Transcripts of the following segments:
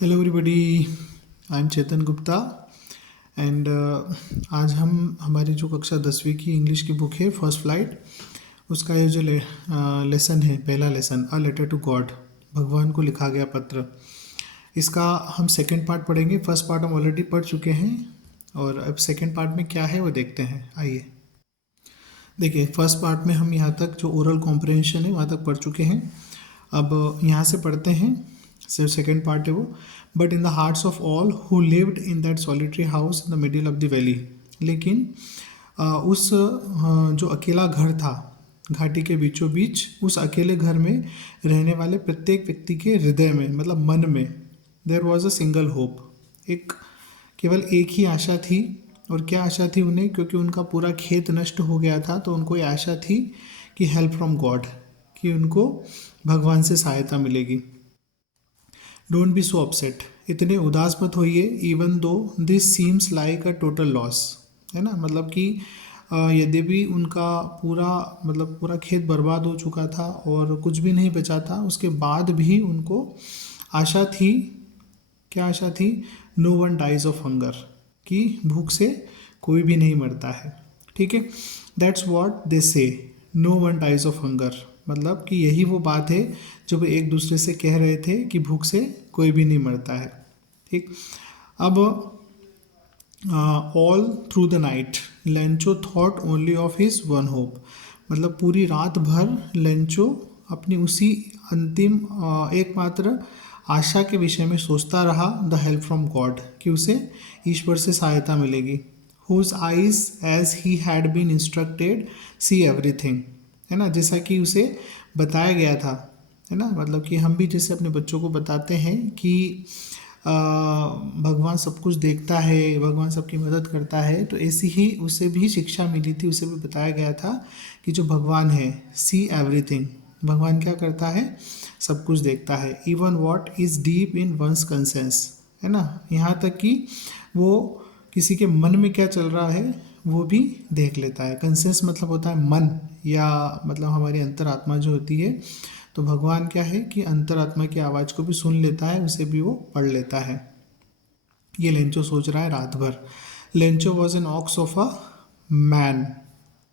Hello everybody, I am Chetan Gupta and आज हम हमारी जो कक्षा 10वीं की इंग्लिश की बुक है फर्स्ट फ्लाइट, उसका ये जो लेसन है, पहला lesson a letter to God, भगवान को लिखा गया पत्र, इसका हम सेकंड पार्ट पढ़ेंगे। फर्स्ट पार्ट हम ऑलरेडी पढ़ चुके हैं और अब सेकंड पार्ट में क्या है वो देखते हैं। आइए देखिए, फर्स्ट पार्ट में हम यहाँ तक जो ओरल कॉम्प्रहेंशन है वहाँ तक पढ़ चुके हैं। अब यहाँ से पढ़ते हैं, सिर्फ सेकेंड पार्ट है वो। But in the hearts of all who lived in that solitary house in the middle of the valley, लेकिन उस जो अकेला घर था घाटी के बीचों बीच, उस अकेले घर में रहने वाले प्रत्येक व्यक्ति के हृदय में, मतलब मन में, there was a single hope, एक केवल एक ही आशा थी। और क्या आशा थी उन्हें? क्योंकि उनका पूरा खेत नष्ट हो गया था, तो उनको ये आशा थी कि हेल्प फ्रॉम गॉड, कि उनको भगवान से सहायता मिलेगी। डोंट बी सो अपसेट, इतने उदास मत होइए, even though this seems like a total loss, है ना। मतलब कि यद्यपि उनका पूरा खेत बर्बाद हो चुका था और कुछ भी नहीं बचा था, उसके बाद भी उनको आशा थी। क्या आशा थी? No one dies of hunger, कि भूख से कोई भी नहीं मरता है। ठीक है, that's what they say, no one dies of hunger, मतलब कि यही वो बात है जो वे एक दूसरे से कह रहे थे कि भूख से कोई भी नहीं मरता है। ठीक, अब all through the night Lencho thought only of his one hope, मतलब पूरी रात भर लेंचो अपनी उसी अंतिम एकमात्र आशा के विषय में सोचता रहा, द हेल्प फ्रॉम गॉड, कि उसे ईश्वर से सहायता मिलेगी। Whose eyes as he had been instructed see everything, है ना, जैसा कि उसे बताया गया था, है ना। मतलब कि हम भी जैसे अपने बच्चों को बताते हैं कि भगवान सब कुछ देखता है, भगवान सबकी मदद करता है, तो ऐसी ही उसे भी शिक्षा मिली थी, उसे भी बताया गया था कि जो भगवान है, सी एवरीथिंग, भगवान क्या करता है? सब कुछ देखता है। Even what is deep in one's conscience, है ना, यहाँ तक कि वो किसी के मन में क्या चल रहा है वो भी देख लेता है। कंसेंस मतलब होता है मन, या मतलब हमारी अंतरात्मा जो होती है। तो भगवान क्या है कि अंतरात्मा की आवाज़ को भी सुन लेता है, उसे भी वो पढ़ लेता है। ये लेंचो सोच रहा है रात भर। Lencho was an ox of a man,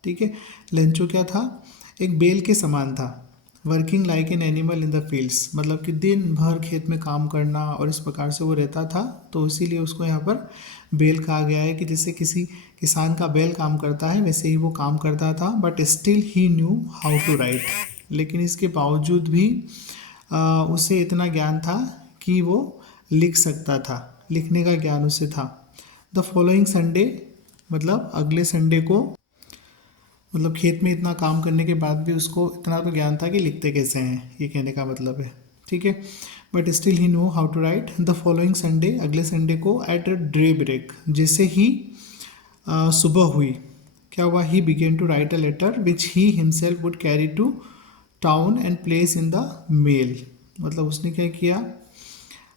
ठीक है। लेंचो क्या था? एक बेल के समान था। Working like an animal in the fields, मतलब कि दिन भर खेत में काम करना और इस प्रकार से वो रहता था, तो इसीलिए उसको यहाँ पर बेल कहा गया है कि जैसे किसी किसान का बैल काम करता है वैसे ही वो काम करता था। But still he knew how to write, लेकिन इसके बावजूद भी उसे इतना ज्ञान था कि वो लिख सकता था, लिखने का ज्ञान उसे था। द फॉलोइंग संडे, मतलब अगले संडे को, मतलब खेत में इतना काम करने के बाद भी उसको इतना तो ज्ञान था कि लिखते कैसे हैं, ये कहने का मतलब है। ठीक है, but still he know how to write. The following Sunday, अगले संडे को, एट अ डे ब्रेक, जैसे ही सुबह हुई, क्या हुआ? He began to write a letter which he himself would carry to town and place in the mail. मतलब उसने क्या किया?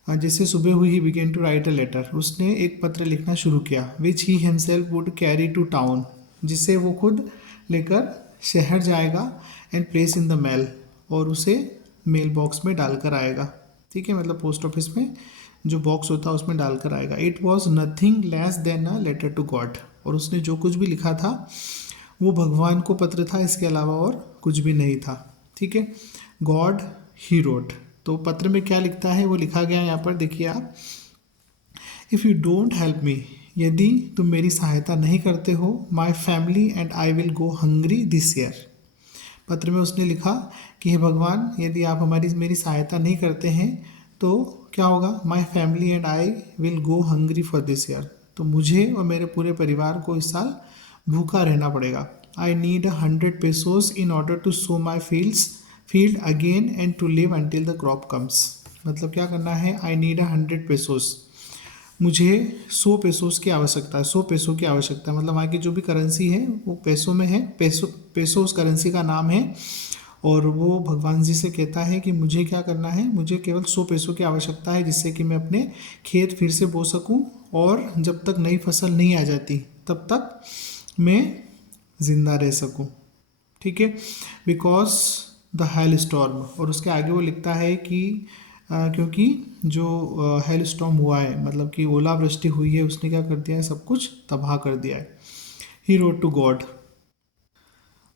जैसे सुबह हुई, he began to write a letter, उसने एक पत्र लिखना शुरू किया, which he himself would carry to town, जिसे वो खुद लेकर शहर जाएगा, and place in the mail, और उसे मेल बॉक्स में डालकर आएगा। ठीक है, मतलब पोस्ट ऑफिस में जो बॉक्स होता है उसमें डालकर आएगा। It was nothing less than a letter to God, और उसने जो कुछ भी लिखा था वो भगवान को पत्र था, इसके अलावा और कुछ भी नहीं था। ठीक है, गॉड ही रोट, तो पत्र में क्या लिखता है वो लिखा गया है यहाँ पर, देखिए आप। If you don't help me, यदि तुम मेरी सहायता नहीं करते हो, my family and I will go hungry this year. पत्र में उसने लिखा कि हे भगवान, यदि आप हमारी मेरी सहायता नहीं करते हैं तो क्या होगा? My family and I will go hungry for this year, तो मुझे और मेरे पूरे परिवार को इस साल भूखा रहना पड़ेगा। I need 100 pesos in order to sow my field again and to live until the crop comes. मतलब क्या करना है? आई नीड 100 pesos, मुझे 100 पेसोस की आवश्यकता है, 100 पैसों की आवश्यकता है। मतलब वहाँ की जो भी करेंसी है वो पैसों में है, पैसो उस करेंसी का नाम है। और वो भगवान जी से कहता है कि मुझे क्या करना है? मुझे केवल 100 पैसों की आवश्यकता है, जिससे कि मैं अपने खेत फिर से बो सकूं, और जब तक नई फसल नहीं आ जाती तब तक मैं ज़िंदा रह सकूं। ठीक है, बिकॉज द हेल स्टॉर्म, और उसके आगे वो लिखता है कि क्योंकि जो हेल स्टॉर्म हुआ है, मतलब कि ओलावृष्टि हुई है, उसने क्या कर दिया है, सब कुछ तबाह कर दिया है। ही रोट टू गॉड,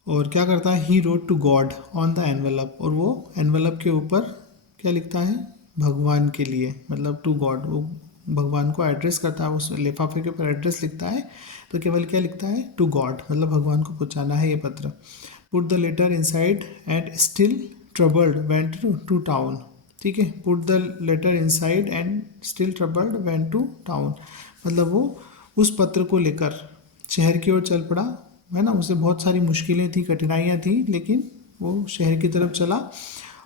और क्या करता है, he wrote to God on the envelope, और वो एनवेलप के ऊपर क्या लिखता है, भगवान के लिए, मतलब टू गॉड, वो भगवान को एड्रेस करता है, उस लिफाफे के ऊपर एड्रेस लिखता है, तो केवल क्या लिखता है, टू गॉड, मतलब भगवान को पहुंचाना है ये पत्र। Put the letter inside and still troubled went to town. ठीक है, put the letter inside and still troubled went to town, मतलब वो उस पत्र को लेकर शहर की ओर चल पड़ा, है ना। उसे बहुत सारी मुश्किलें थी, कठिनाइयाँ थी, लेकिन वो शहर की तरफ चला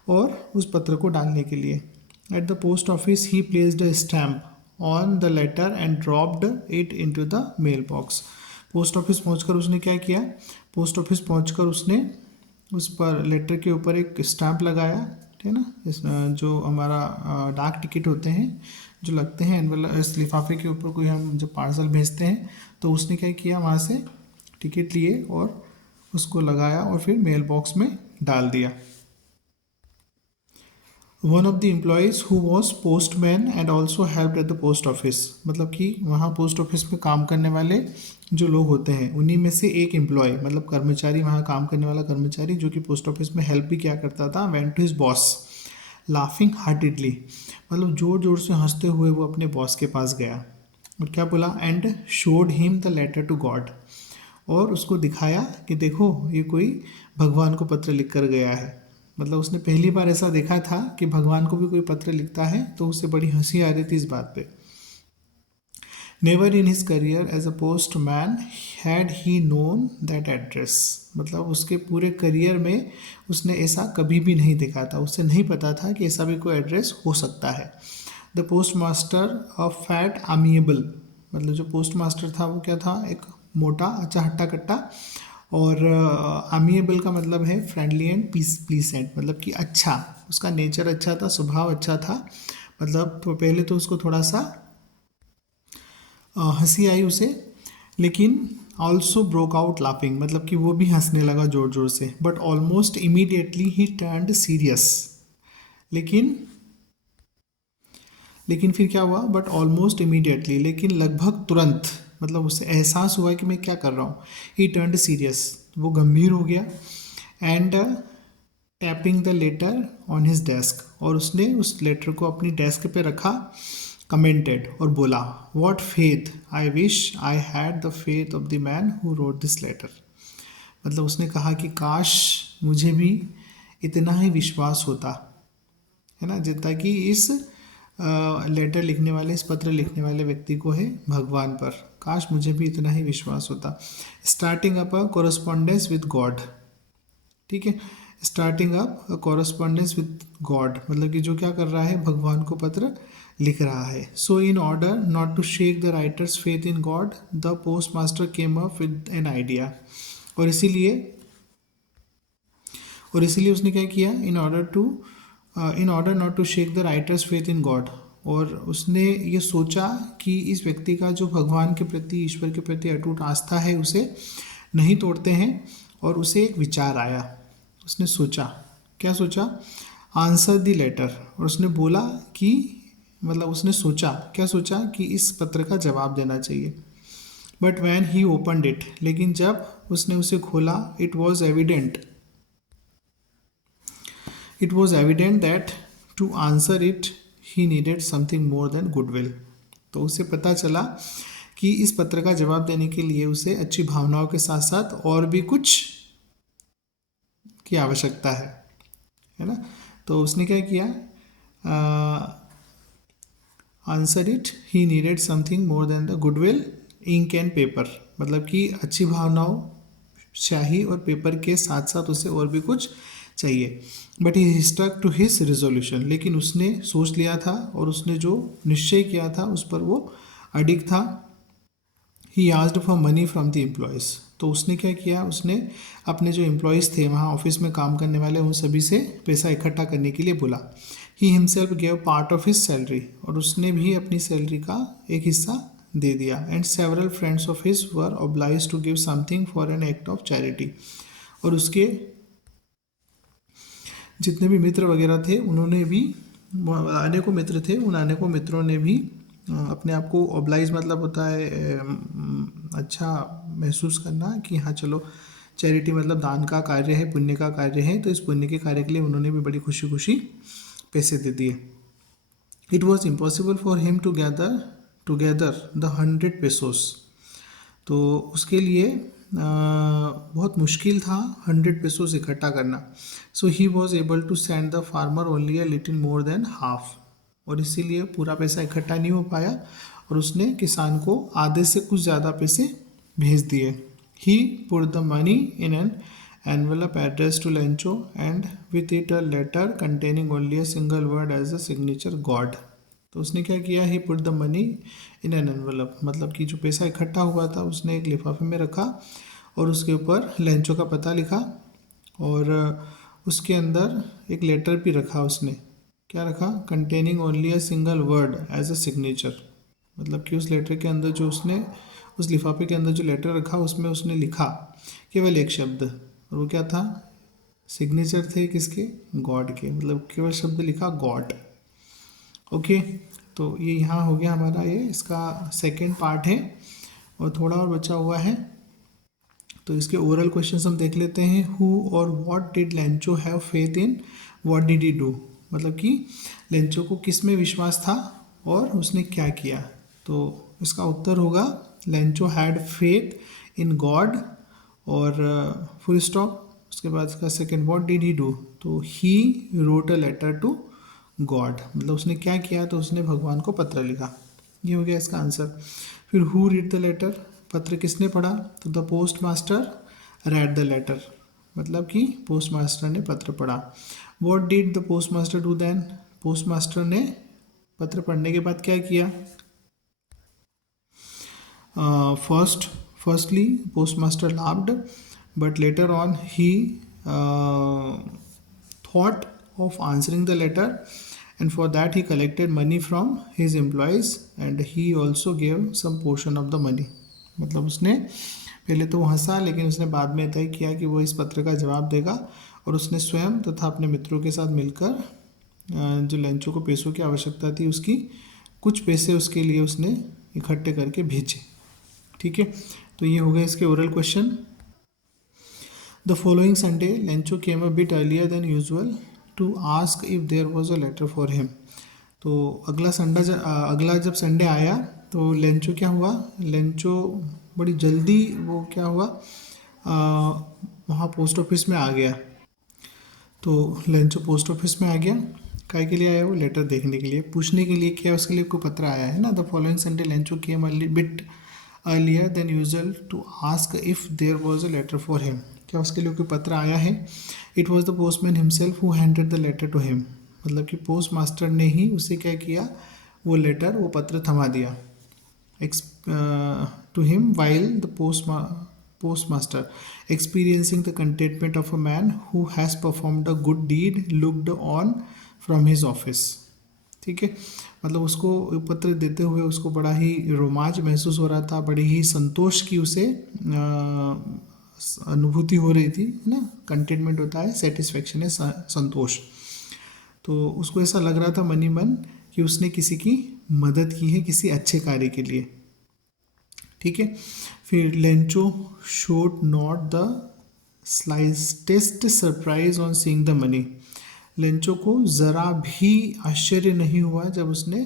और उस पत्र को डालने के लिए। At the post office he placed a stamp on the letter and dropped it into the mail box. Post office पहुंचकर उसने क्या किया, पोस्ट ऑफिस पहुंचकर उसने उस पर लेटर के ऊपर एक स्टैम्प लगाया, ठीक है ना, जो हमारा डाक टिकट होते हैं जो लगते हैं एनवेलप, इस लिफाफे के ऊपर कोई हम जब पार्सल भेजते हैं, तो उसने क्या किया, वहाँ से टिकट लिए और उसको लगाया और फिर मेल बॉक्स में डाल दिया। One of the employees who was postman and also help at the post office, मतलब कि वहाँ पोस्ट ऑफिस में काम करने वाले जो लोग होते हैं, उन्हीं में से एक एम्प्लॉय, मतलब कर्मचारी, वहाँ काम करने वाला कर्मचारी जो कि पोस्ट ऑफिस में हेल्प भी क्या करता था, went to his boss laughing heartedly, मतलब ज़ोर ज़ोर से हंसते हुए वो अपने बॉस के पास गया और क्या बोला, and showed him the letter to God, और उसको दिखाया कि देखो ये कोई भगवान को पत्र लिख कर गया है। मतलब उसने पहली बार ऐसा देखा था कि भगवान को भी कोई पत्र लिखता है, तो उसे बड़ी हंसी आ रही थी इस बात पे। Never in his career as a postman had he known that address, मतलब उसके पूरे करियर में उसने ऐसा कभी भी नहीं देखा था, उसे नहीं पता था कि ऐसा भी कोई एड्रेस हो सकता है। The postmaster a fat amiable, मतलब जो पोस्ट मास्टर था वो क्या था, एक मोटा, अच्छा, हट्टा कट्टा, और अमिएबल का मतलब है फ्रेंडली एंड प्लीसेंट, मतलब कि अच्छा, उसका नेचर अच्छा था, स्वभाव अच्छा था, मतलब तो पहले तो उसको थोड़ा सा हंसी आई उसे, लेकिन ऑल्सो ब्रोक आउट लाफिंग, मतलब कि वो भी हंसने लगा ज़ोर ज़ोर से, but almost immediately he turned serious, लेकिन लेकिन फिर क्या हुआ, बट ऑलमोस्ट इमीडिएटली, लेकिन लगभग तुरंत, मतलब उसे एहसास हुआ कि मैं क्या कर रहा हूँ, ही टर्न्ड सीरियस, वो गंभीर हो गया, and tapping the later on his desk, और उसने उस लेटर को अपनी डेस्क पे रखा, कमेंटेड, और बोला, what faith, I wish I had the faith of the man who wrote this letter, मतलब उसने कहा कि काश मुझे भी इतना ही विश्वास होता, है ना, जितना कि इस लेटर लिखने वाले, इस पत्र लिखने वाले व्यक्ति को है भगवान पर, काश मुझे भी इतना ही विश्वास होता। Starting up a correspondence with God, ठीक है, starting up a correspondence with God, मतलब कि जो क्या कर रहा है, भगवान को पत्र लिख रहा है। So in order not to shake the writer's faith in God the postmaster came up with an idea, और इसीलिए उसने क्या किया, in order not to shake the writer's faith in God, और उसने ये सोचा कि इस व्यक्ति का जो भगवान के प्रति, ईश्वर के प्रति अटूट आस्था है, उसे नहीं तोड़ते हैं, और उसे एक विचार आया, उसने सोचा, क्या सोचा, आंसर द लेटर, और उसने बोला कि, मतलब उसने सोचा, क्या सोचा, कि इस पत्र का जवाब देना चाहिए। But when he opened it, लेकिन जब उसने उसे खोला, it was evident that to answer it he needed something more than goodwill, तो उसे पता चला कि इस पत्र का जवाब देने के लिए उसे अच्छी भावनाओं के साथ साथ और भी कुछ की आवश्यकता है ना। तो उसने क्या किया, answer it he needed something more than the goodwill, ink and paper, मतलब कि अच्छी भावनाओं, स्याही और पेपर के साथ साथ उसे और भी कुछ चाहिए। But he stuck to his resolution, लेकिन उसने सोच लिया था और उसने जो निश्चय किया था उस पर वो अडिग था। He asked for money from the employees, तो उसने क्या किया, उसने अपने जो एम्प्लॉयज़ थे वहाँ ऑफिस में काम करने वाले, उन सभी से पैसा इकट्ठा करने के लिए बोला। He himself gave part of his salary, और उसने भी अपनी सैलरी का एक हिस्सा दे दिया। And several friends of his were oblige to give something for an act of charity, और उसके जितने भी मित्र वगैरह थे उन्होंने भी अनेकों मित्र थे, उन अनेकों मित्रों ने भी अपने आप को ऑब्लाइज मतलब होता है अच्छा महसूस करना कि हाँ चलो चैरिटी मतलब दान का कार्य है, पुण्य का कार्य है, तो इस पुण्य के कार्य के लिए उन्होंने भी बड़ी खुशी खुशी पैसे दे दिए। It was impossible for him to gather together the 100 pesos। तो उसके लिए बहुत मुश्किल था 100 pesos इकट्ठा करना। So he was able to send the farmer only a little more than half, और इसीलिए पूरा पैसा इकट्ठा नहीं हो पाया और उसने किसान को आधे से कुछ ज़्यादा पैसे भेज दिए। He put the money in an envelope addressed to Lencho and with it a letter containing only a single word as a signature God। तो उसने क्या किया, he put the money in an envelope, मतलब कि जो पैसा इकट्ठा हुआ था उसने एक लिफाफे में रखा और उसके ऊपर लेंचो का पता लिखा और उसके अंदर एक लेटर भी रखा। उसने क्या रखा, containing only a single word as a signature, मतलब कि उस लेटर के अंदर जो उसने उस लिफाफे के अंदर जो लेटर रखा उसमें उसने लिखा केवल एक शब्द, और वो क्या था, सिग्नेचर थे किसके, गॉड के, मतलब केवल शब्द लिखा गॉड। ओके, तो ये यहाँ हो गया हमारा, ये इसका सेकंड पार्ट है और थोड़ा और बचा हुआ है। तो इसके ओरल क्वेश्चंस हम देख लेते हैं। हु और what did Lencho have faith in, what did he do, मतलब कि लेंचो को किस में विश्वास था और उसने क्या किया। तो इसका उत्तर होगा Lencho had faith in God और फुल स्टॉप। उसके बाद इसका second what did he do, तो he wrote a letter to God, मतलब उसने क्या किया, तो उसने भगवान को पत्र लिखा। ये हो गया इसका आंसर। फिर हु रीड द लेटर, पत्र किसने पढ़ा, तो the postmaster read the letter, मतलब कि पोस्ट मास्टर ने पत्र पढ़ा। What did the postmaster do then, postmaster ने पत्र पढ़ने के बाद क्या किया। Firstly postmaster laughed but later on he thought of answering the letter and for that he collected money from his employees and he also gave some portion of the money। मतलब उसने पहले तो हंसा लेकिन उसने बाद में तय किया कि वो इस पत्र का जवाब देगा और उसने स्वयं तथा अपने मित्रों के साथ मिलकर जो लेंचो को पैसों की आवश्यकता थी उसकी कुछ पैसे उसके लिए उसने इकट्ठे करके भेजे। ठीक है, तो ये हो गया इसके oral question. The following Sunday, Lencho came a bit earlier than usual to ask if there was a letter for him। तो अगला जब संडे आया तो लेंचो क्या हुआ, लेंचो बड़ी जल्दी वो क्या हुआ वहाँ पोस्ट ऑफिस में आ गया। तो लेंचो पोस्ट ऑफिस में आ गया, काय के लिए आया, वो लेटर देखने के लिए, पूछने के लिए क्या उसके लिए कोई पत्र आया है ना। The following Sunday Lencho came a bit earlier than usual to ask if there was a letter for him। क्या उसके लिए कोई पत्र आया है। It was the postman himself who handed the letter to him। मतलब कि पोस्ट मास्टर ने ही उसे क्या किया, वो लेटर वो पत्र थमा दिया। To him while the postmaster experiencing the contentment of a man who has performed a good deed looked on from his office। ठीक है, मतलब उसको पत्र देते हुए उसको बड़ा ही रोमांच महसूस हो रहा था, बड़ी ही संतोष की उसे अनुभूति हो रही थी ना। कंटेंटमेंट होता है, सेटिस्फेक्शन है, संतोष। तो उसको ऐसा लग रहा था मनी मन कि उसने किसी की मदद की है किसी अच्छे कार्य के लिए। ठीक है, फिर Lencho showed not the slightest surprise on seeing the money. Lencho को ज़रा भी आश्चर्य नहीं हुआ जब उसने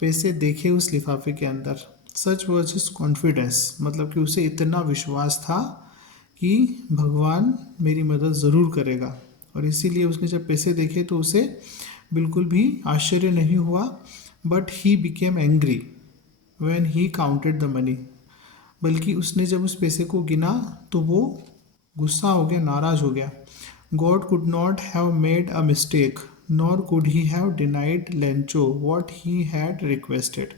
पैसे देखे उस लिफाफे के अंदर। सच वॉज हिज कॉन्फिडेंस, मतलब कि उसे इतना विश्वास था कि भगवान मेरी मदद ज़रूर करेगा, और इसीलिए उसने जब पैसे देखे तो उसे बिल्कुल भी आश्चर्य नहीं हुआ। But he became angry when he counted the money, बल्कि उसने जब उस पैसे को गिना तो वो गुस्सा हो गया, नाराज़ हो गया। God could not have made a mistake, nor could he have denied Lencho what he had requested।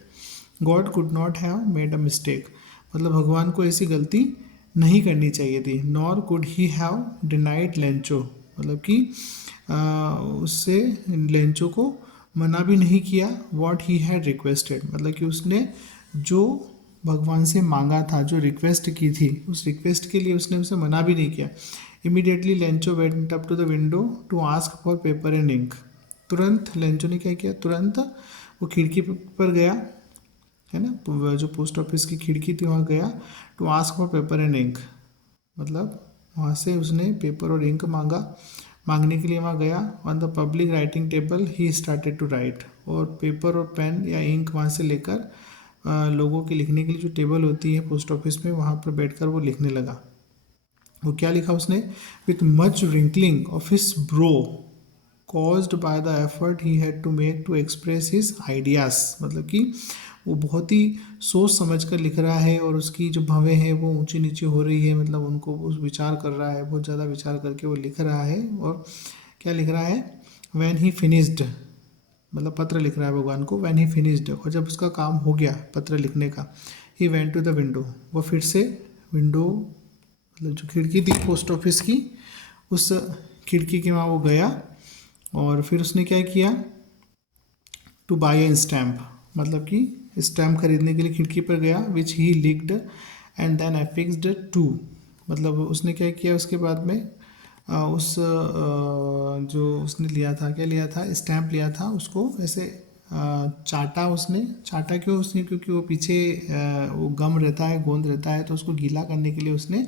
God could not have made a mistake, मतलब भगवान को ऐसी गलती नहीं करनी चाहिए थी। Nor could he have denied Lencho, मतलब कि उससे लेंचो को मना भी नहीं किया। What he had requested, मतलब कि उसने जो भगवान से मांगा था, जो रिक्वेस्ट की थी, उस रिक्वेस्ट के लिए उसने उसे मना भी नहीं किया। Immediately Lencho went up to the window to ask for paper and ink। तुरंत लेंचो ने क्या किया, तुरंत वो खिड़की पर गया, है ना, जो पोस्ट ऑफिस की खिड़की थी वहाँ गया to ask for paper and ink, मतलब वहाँ से उसने पेपर और इंक मांगने के लिए वहाँ गया। On the public writing table he started to write, और पेपर और पेन या इंक वहाँ से लेकर लोगों के लिखने के लिए जो टेबल होती है पोस्ट ऑफिस में, वहाँ पर बैठकर वो लिखने लगा। वो क्या लिखा उसने, with much wrinkling of his bro caused by the effort he had to make to express his ideas, मतलब कि वो बहुत ही सोच समझ कर लिख रहा है और उसकी जो भवें हैं वो ऊंची नीची हो रही है, मतलब उनको उस विचार कर रहा है, बहुत ज़्यादा विचार करके वो लिख रहा है। और क्या लिख रहा है, when he finished, मतलब पत्र लिख रहा है भगवान को, when he finished, और जब उसका काम हो गया पत्र लिखने का, he went to the window, वो फिर से विंडो मतलब जो खिड़की थी पोस्ट ऑफिस की, उस खिड़की के वहाँ वो गया और फिर उसने क्या किया, टू बाय ए स्टैम्प, मतलब कि स्टैम्प खरीदने के लिए खिड़की पर गया, विच ही licked and then affixed to, मतलब उसने क्या किया उसके बाद में जो उसने लिया था, क्या लिया था, स्टैम्प लिया था, उसको ऐसे चाटा उसने, चाटा क्यों उसने, क्योंकि वो पीछे वो गम रहता है, गोंद रहता है, तो उसको गीला करने के लिए उसने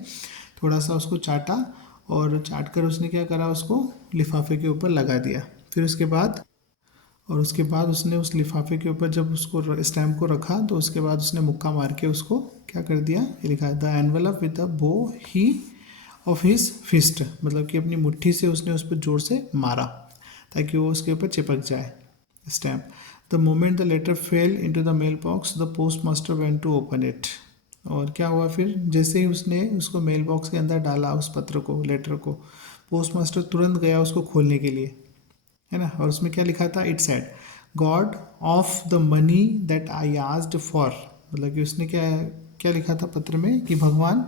थोड़ा सा उसको चाटा, और चाट कर उसने क्या करा, उसको लिफाफे के ऊपर लगा दिया। फिर उसके बाद उसने उस लिफाफे के ऊपर जब उसको स्टैम्प को रखा, तो उसके बाद उसने मुक्का मार के उसको क्या कर दिया, ये लिखा है, द एनवेलप विद द बो ही ऑफ हिज फिस्ट, मतलब कि अपनी मुट्ठी से उसने उस पर जोर से मारा ताकि वो उसके ऊपर चिपक जाए stamp. The moment the letter fell into the mail box the postmaster went to open it, और क्या हुआ फिर, जैसे ही उसने उसको मेल बॉक्स के अंदर डाला उस पत्र को, लेटर को, पोस्ट मास्टर तुरंत गया उसको खोलने के लिए, है ना। और उसमें क्या लिखा था, it said God of the money that I asked for, मतलब कि उसने क्या क्या लिखा था पत्र में कि भगवान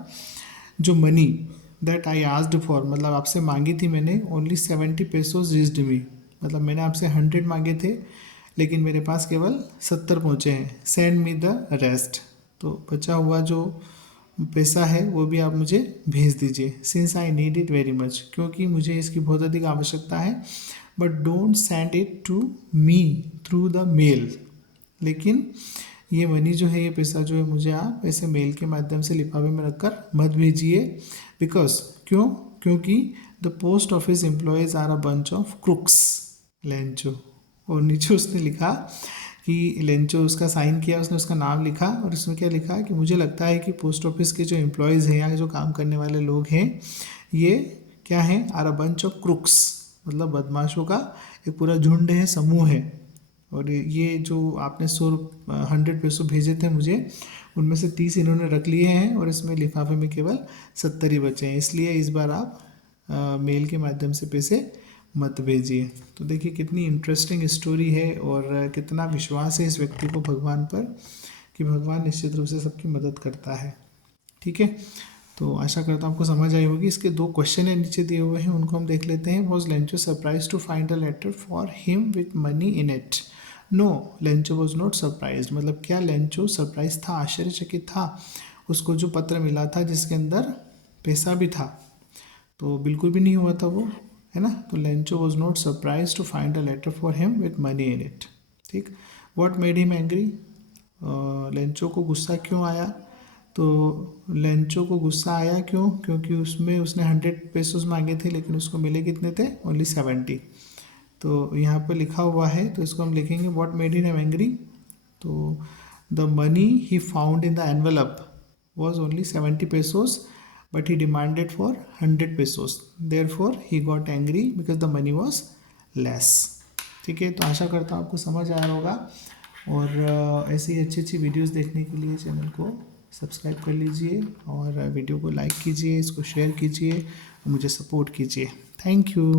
जो money that I asked for, मतलब आपसे मांगी थी मैंने, ओनली 70 पेसोज रीच्ड मी, मतलब मैंने आपसे 100 मांगे थे लेकिन मेरे पास केवल 70 पहुँचे हैं, सेंड मी द रेस्ट, तो बचा हुआ जो पैसा है वो भी आप मुझे भेज दीजिए, since I need it very much, क्योंकि मुझे इसकी बहुत अधिक आवश्यकता है, but don't send it to me through the mail, लेकिन ये मनी जो है, ये पैसा जो है, मुझे आप ऐसे मेल के माध्यम से लिफाफे में रखकर मत भेजिए, बिकॉज क्योंकि the post office employees are a bunch of crooks, Lencho, और नीचे उसने लिखा कि लेंचो, उसका साइन किया उसने, उसका नाम लिखा, और इसमें क्या लिखा कि मुझे लगता है कि पोस्ट ऑफिस के जो एम्प्लॉयज़ हैं या जो काम करने वाले लोग हैं, ये क्या हैं, are a bunch of crooks, मतलब बदमाशों का एक पूरा झुंड है, समूह है, और ये जो आपने 100 पैसों भेजे थे मुझे, उनमें से 30 इन्होंने रख लिए हैं, और इसमें लिफाफे में केवल 70 ही बचे हैं, इसलिए इस बार आप मेल के माध्यम से पैसे मत भेजिए। तो देखिए कितनी इंटरेस्टिंग स्टोरी है, और कितना विश्वास है इस व्यक्ति को भगवान पर कि भगवान निश्चित रूप से सबकी मदद करता है। ठीक है, तो आशा करता हूँ आपको समझ आई होगी। इसके 2 क्वेश्चन है नीचे दिए हुए हैं, उनको हम देख लेते हैं। Was Lencho surprise to find a letter for him with money in it? No, Lencho was not surprise, मतलब क्या लेंचो सरप्राइज था, आश्चर्यचकित था उसको जो पत्र मिला था जिसके अंदर पैसा भी था? तो बिल्कुल भी नहीं हुआ था वो, है ना। तो Lencho was not surprise to find a letter for him with money in it. ठीक, what made him angry? Lencho को गुस्सा क्यों आया? तो लेंचो को गुस्सा आया क्यों? क्योंकि उसमें उसने 100 पेसोस मांगे थे लेकिन उसको मिले कितने थे? ओनली 70। तो यहाँ पर लिखा हुआ है, तो इसको हम लिखेंगे व्हाट मेड हिम एंग्री। तो the money he found in the envelope was only 70 pesos, but he demanded for 100 pesos, therefore he got angry because the money was less। ठीक है, तो आशा करता हूँ आपको समझ आया होगा, और ऐसी ही अच्छी अच्छी वीडियोस देखने के लिए चैनल को सब्सक्राइब कर लीजिए, और वीडियो को लाइक कीजिए, इसको शेयर कीजिए, मुझे सपोर्ट कीजिए। Thank you.